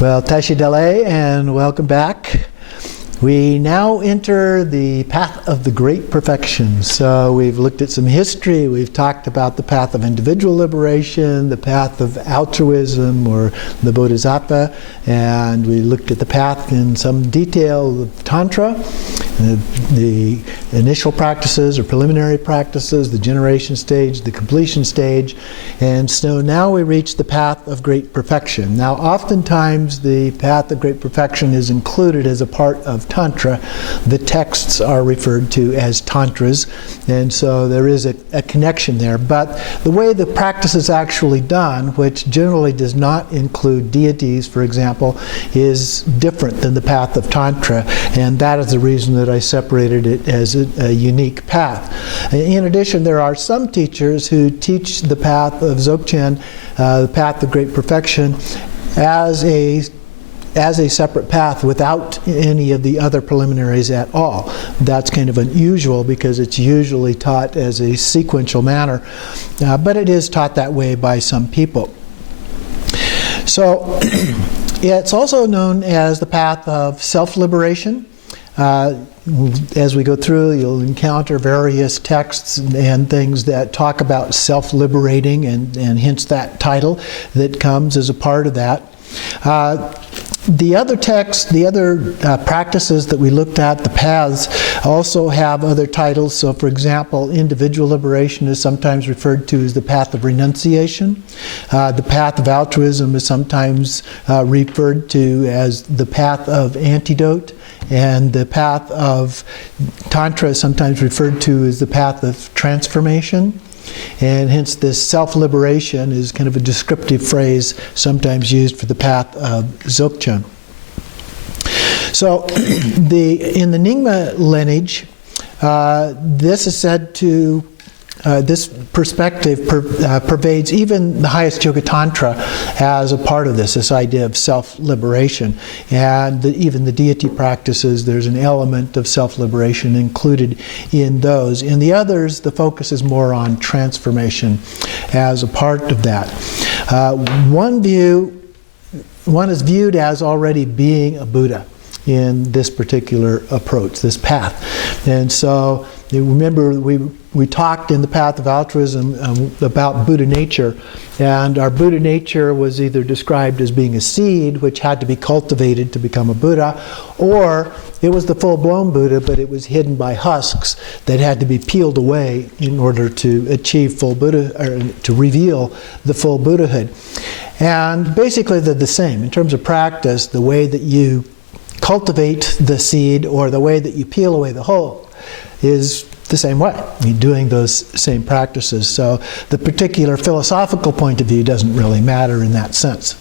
Well, Tashi Dele, and welcome back. We now enter the path of the great perfection. So we've looked at some history, we've talked about the path of individual liberation, the path of altruism or the bodhisattva, and we looked at the path in some detail of Tantra, the initial practices or preliminary practices, the generation stage, the completion stage, and so now we reach the path of great perfection. Now oftentimes the path of great perfection is included as a part of Tantra. The texts are referred to as Tantras, and so there is a connection there. But the way the practice is actually done, which generally does not include deities, for example, is different than the path of Tantra, and that is the reason that I separated it as a unique path. In addition, there are some teachers who teach the path of Dzogchen, the path of great perfection, as a separate path without any of the other preliminaries at all. That's kind of unusual because it's usually taught as a sequential manner, but it is taught that way by some people. So it's also known as the path of self-liberation. As we go through, you'll encounter various texts and things that talk about self-liberating, and hence that title that comes as a part of that. The other texts, the other practices that we looked at, the paths, also have other titles. So for example, individual liberation is sometimes referred to as the path of renunciation. The path of altruism is sometimes referred to as the path of antidote. And the path of Tantra is sometimes referred to as the path of transformation. And hence this self-liberation is kind of a descriptive phrase sometimes used for the path of Dzogchen. So in the Nyingma lineage, this is said to this perspective pervades even the highest Yoga Tantra as a part of this idea of self-liberation. And even the deity practices, there's an element of self-liberation included in those. In the others, the focus is more on transformation as a part of that. One is viewed as already being a Buddha in this particular approach, this path. And so remember we talked in the path of altruism about Buddha nature, and our Buddha nature was either described as being a seed which had to be cultivated to become a Buddha, or it was the full-blown Buddha, but it was hidden by husks that had to be peeled away in order to achieve full Buddha, or to reveal the full Buddhahood. And basically they're the same. In terms of practice, the way that you cultivate the seed or the way that you peel away the hull is the same way. You're doing those same practices. So the particular philosophical point of view doesn't really matter in that sense.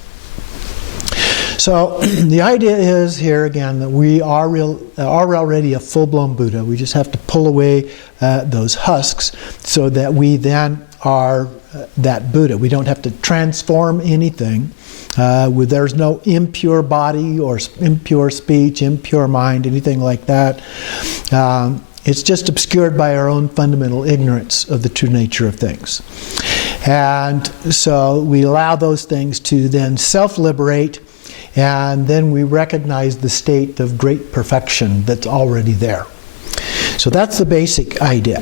So the idea is here again that we are already a full-blown Buddha. We just have to pull away those husks so that we then are that Buddha. We don't have to transform anything. There's no impure body or impure speech, impure mind, anything like that. It's just obscured by our own fundamental ignorance of the true nature of things. And so we allow those things to then self-liberate, and then we recognize the state of great perfection that's already there. So that's the basic idea.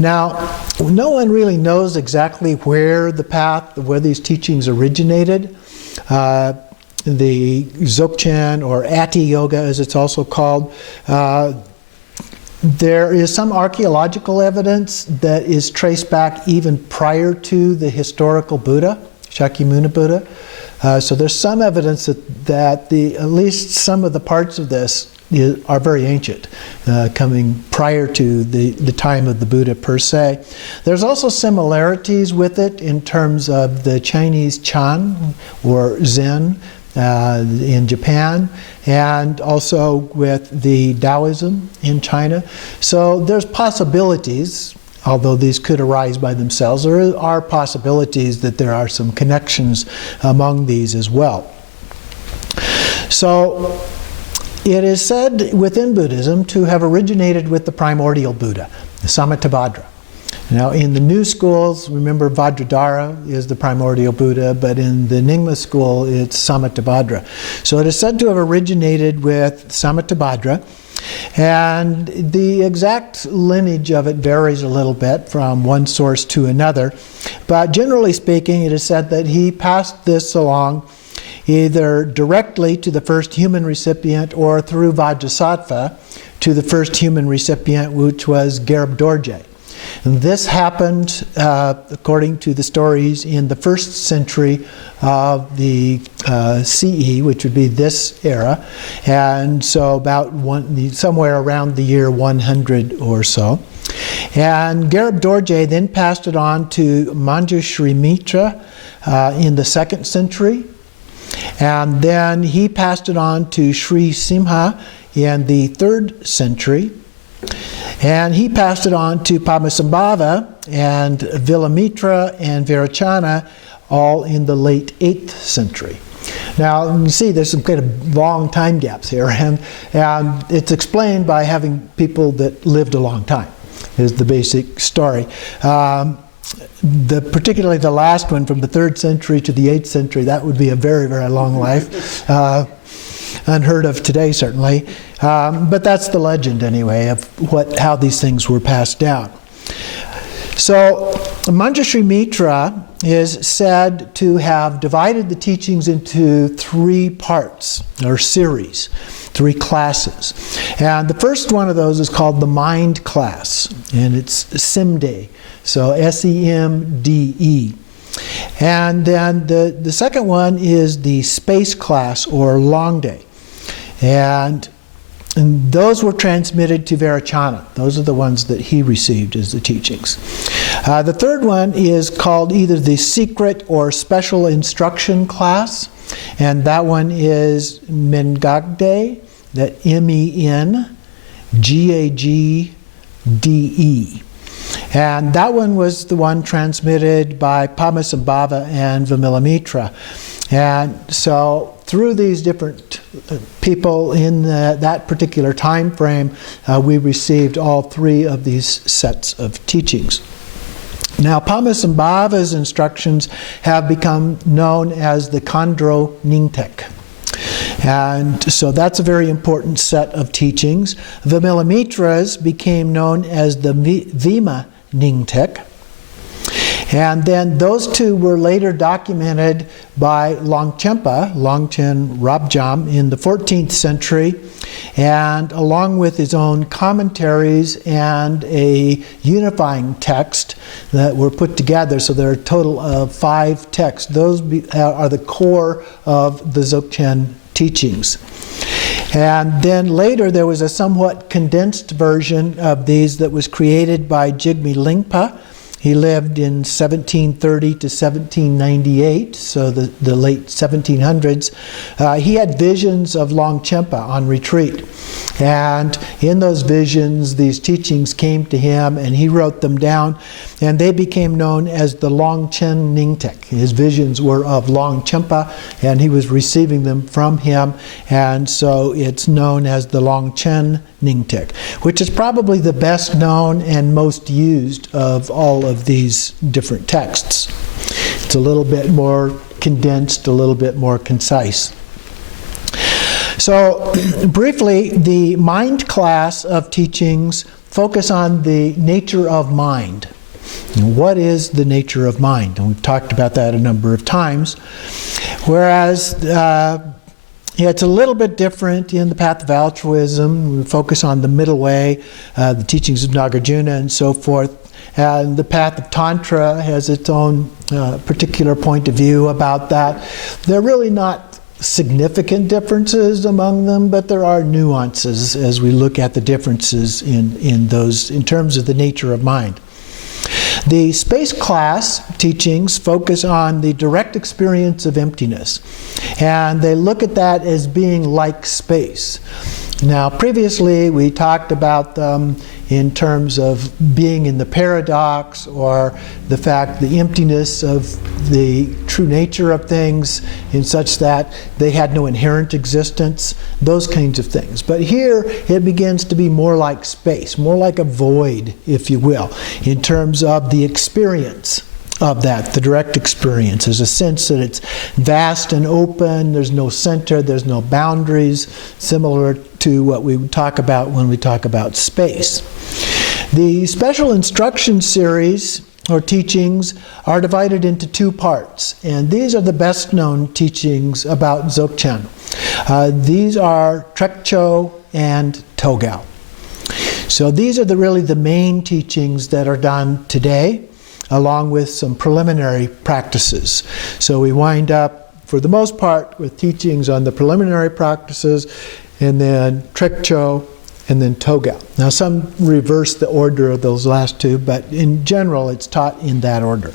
Now, no one really knows exactly where these teachings originated. The Dzogchen, or Ati Yoga as it's also called, there is some archaeological evidence that is traced back even prior to the historical Buddha, Shakyamuni Buddha. So there's some evidence that at least some of the parts of this are very ancient, coming prior to the time of the Buddha per se. There's also similarities with it in terms of the Chinese Chan or Zen in Japan, and also with the Taoism in China. So there's possibilities, although these could arise by themselves, there are possibilities that there are some connections among these as well. So it is said within Buddhism to have originated with the primordial Buddha, the Samantabhadra. Now, in the new schools, remember Vajradhara is the primordial Buddha, but in the Nyingma school, it's Samattabhadra. So it is said to have originated with Samattabhadra, and the exact lineage of it varies a little bit from one source to another. But generally speaking, it is said that he passed this along either directly to the first human recipient or through Vajrasattva to the first human recipient, which was Garib Dorje. And this happened, according to the stories, in the 1st century of the CE, which would be this era, and so about somewhere around the year 100 or so. And Garib Dorje then passed it on to Manjushri Mitra in the 2nd century, and then he passed it on to Sri Simha in the 3rd century. And he passed it on to Padmasambhava and Vilamitra and Virachana, all in the late 8th century. Now, you see there's some kind of long time gaps here, and it's explained by having people that lived a long time, is the basic story. Particularly the last one, from the 3rd century to the 8th century, that would be a very, very long life. Unheard of today, certainly. But that's the legend, anyway, of how these things were passed down. So, Manjushri Mitra is said to have divided the teachings into 3 parts, or series, 3 classes. And the first one of those is called the Mind class, and it's Semde, so S-E-M-D-E. And then the second one is the Space class, or Longde. And those were transmitted to Virachana. Those are the ones that he received as the teachings. The third one is called either the Secret or Special Instruction class, and that one is Mengagde, that M-E-N-G-A-G-D-E. And that one was the one transmitted by Padmasambhava and Vimalamitra. And so through these different people in that particular time frame, we received all 3 of these sets of teachings. Now, Padmasambhava's instructions have become known as the Khandro Nyingtek. And so that's a very important set of teachings. Vimalamitra's became known as the Vima Nyingtek. And then those 2 were later documented by Longchenpa, Longchen Rabjam, in the 14th century, and along with his own commentaries and a unifying text that were put together. So there are a total of 5 texts. Those are the core of the Dzogchen teachings. And then later there was a somewhat condensed version of these that was created by Jigme Lingpa. He lived in 1730 to 1798, so the late 1700s. He had visions of Longchenpa on retreat. And in those visions, these teachings came to him, and he wrote them down, and they became known as the Longchen Nyingtek. His visions were of Longchenpa, and he was receiving them from him, and so it's known as the Longchen Nyingtek, which is probably the best known and most used of all of these different texts. It's a little bit more condensed, a little bit more concise. So, briefly, the Mind class of teachings focus on the nature of mind. What is the nature of mind? And we've talked about that a number of times. Whereas it's a little bit different in the path of altruism. We focus on the middle way, the teachings of Nagarjuna and so forth. And the path of Tantra has its own particular point of view about that. They're really not significant differences among them, but there are nuances as we look at the differences in those in terms of the nature of mind. The space class teachings focus on the direct experience of emptiness, and they look at that as being like space. Now, previously we talked about them in terms of being in the paradox, or the fact, the emptiness of the true nature of things, in such that they had no inherent existence, those kinds of things. But here it begins to be more like space, more like a void, if you will, in terms of the experience of that, the direct experience. There's a sense that it's vast and open, there's no center, there's no boundaries, similar to what we would talk about when we talk about space. The special instruction series, or teachings, are divided into two parts, and these are the best known teachings about Dzogchen. These are Trecho and Togal. So these are really the main teachings that are done today, along with some preliminary practices. So we wind up, for the most part, with teachings on the preliminary practices, and then Trecho, and then Togal. Now some reverse the order of those last two, but in general it's taught in that order.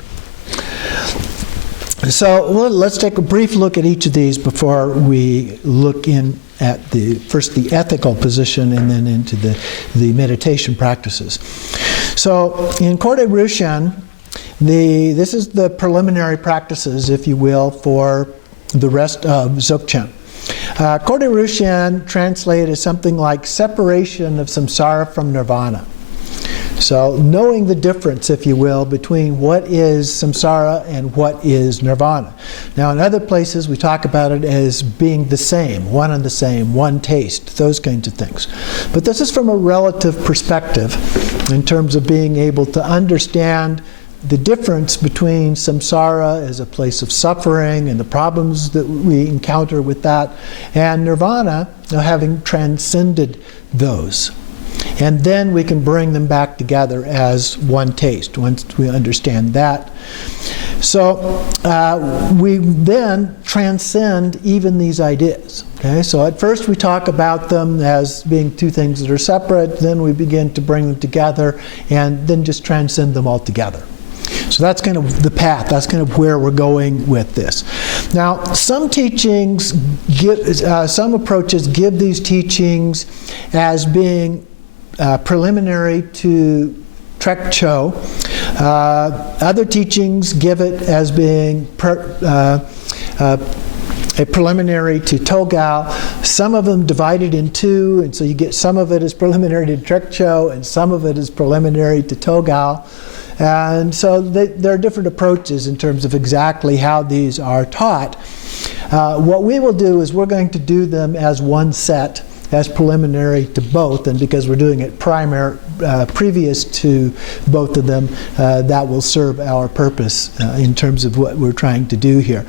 So let's take a brief look at each of these before we look in at first the ethical position and then into the meditation practices. So in Korde Rushan, this is the preliminary practices, if you will, for the rest of Dzogchen. Korde Rushan translated as something like separation of samsara from nirvana. So knowing the difference, if you will, between what is samsara and what is nirvana. Now in other places we talk about it as being the same, one and the same, one taste, those kinds of things. But this is from a relative perspective in terms of being able to understand the difference between samsara as a place of suffering and the problems that we encounter with that, and nirvana, having transcended those. And then we can bring them back together as one taste, once we understand that. So we then transcend even these ideas. Okay? So at first we talk about them as being two things that are separate, then we begin to bring them together, and then just transcend them altogether. So that's kind of the path, that's kind of where we're going with this. Now, some teachings, some approaches give these teachings as being preliminary to Trecho. Other teachings give it as being a preliminary to Togal. Some of them divided in two, and so you get some of it as preliminary to Trecho and some of it is preliminary to Togal. And so there are different approaches in terms of exactly how these are taught. What we will do is we're going to do them as one set, as preliminary to both, and because we're doing it previous to both of them, that will serve our purpose in terms of what we're trying to do here.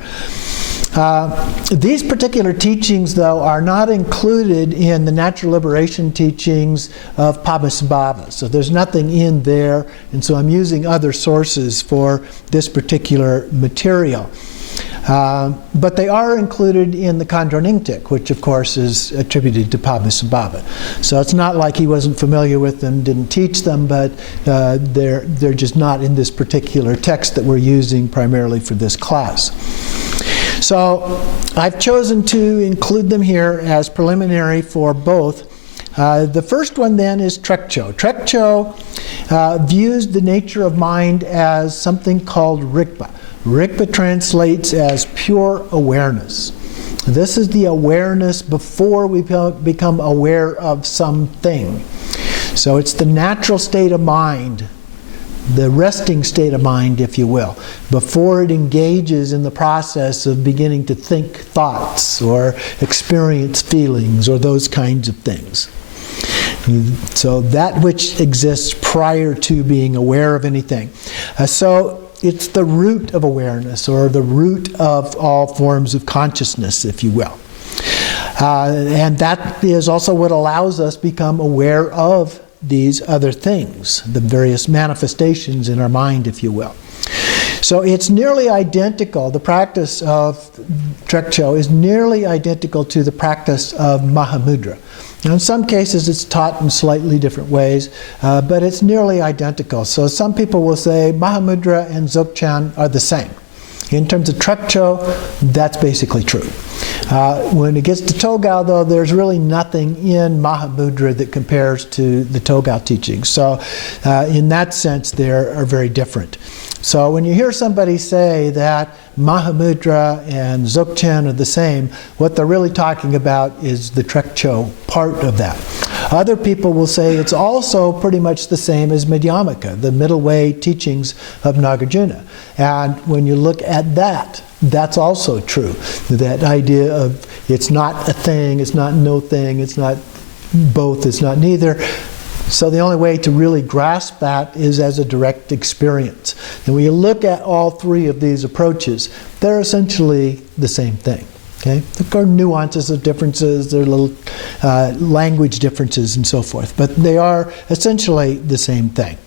These particular teachings, though, are not included in the natural liberation teachings of Padmasambhava. So there's nothing in there, and so I'm using other sources for this particular material. But they are included in the Khandro Nyingtik, which of course is attributed to Padmasambhava. So it's not like he wasn't familiar with them, didn't teach them, but they're just not in this particular text that we're using primarily for this class. So I've chosen to include them here as preliminary for both. The first one then is Trecho. Trecho views the nature of mind as something called Rigpa. Rigpa translates as pure awareness. This is the awareness before we become aware of something. So it's the natural state of mind, the resting state of mind, if you will, before it engages in the process of beginning to think thoughts or experience feelings or those kinds of things. So that which exists prior to being aware of anything. So it's the root of awareness, or the root of all forms of consciousness, if you will. And that is also what allows us to become aware of these other things, the various manifestations in our mind, if you will. So it's nearly identical, the practice of Trecho is nearly identical to the practice of Mahamudra. Now in some cases it's taught in slightly different ways, but it's nearly identical. So some people will say Mahamudra and Dzogchen are the same. In terms of Trecho, that's basically true. When it gets to Togal, though, there's really nothing in Mahamudra that compares to the Togal teachings. So in that sense, they are very different. So when you hear somebody say that Mahamudra and Dzogchen are the same, what they're really talking about is the Trecho part of that. Other people will say it's also pretty much the same as Madhyamaka, the middle way teachings of Nagarjuna. And when you look at that, that's also true. That idea of it's not a thing, it's not no thing, it's not both, it's not neither. So the only way to really grasp that is as a direct experience. And when you look at all three of these approaches, they're essentially the same thing. Okay? There are nuances of differences, there are little language differences and so forth, but they are essentially the same thing.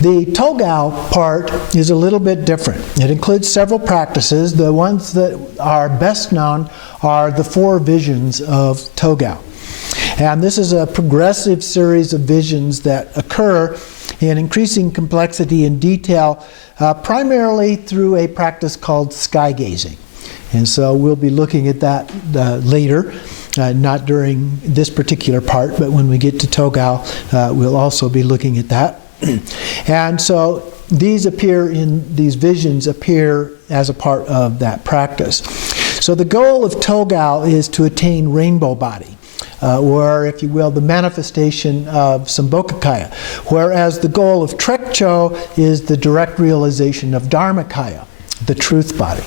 The Togal part is a little bit different. It includes several practices. The ones that are best known are the 4 visions of Togal. And this is a progressive series of visions that occur in increasing complexity and detail, primarily through a practice called sky gazing. And so we'll be looking at that later, not during this particular part, but when we get to Togal, we'll also be looking at that. And so these visions appear as a part of that practice. So the goal of Togal is to attain rainbow body. Or, if you will, the manifestation of Sambhogakaya. Whereas the goal of Trecho is the direct realization of Dharmakaya, the truth body.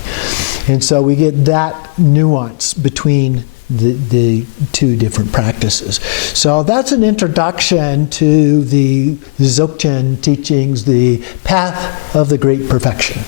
And so we get that nuance between the two different practices. So that's an introduction to the Dzogchen teachings, the path of the great perfection.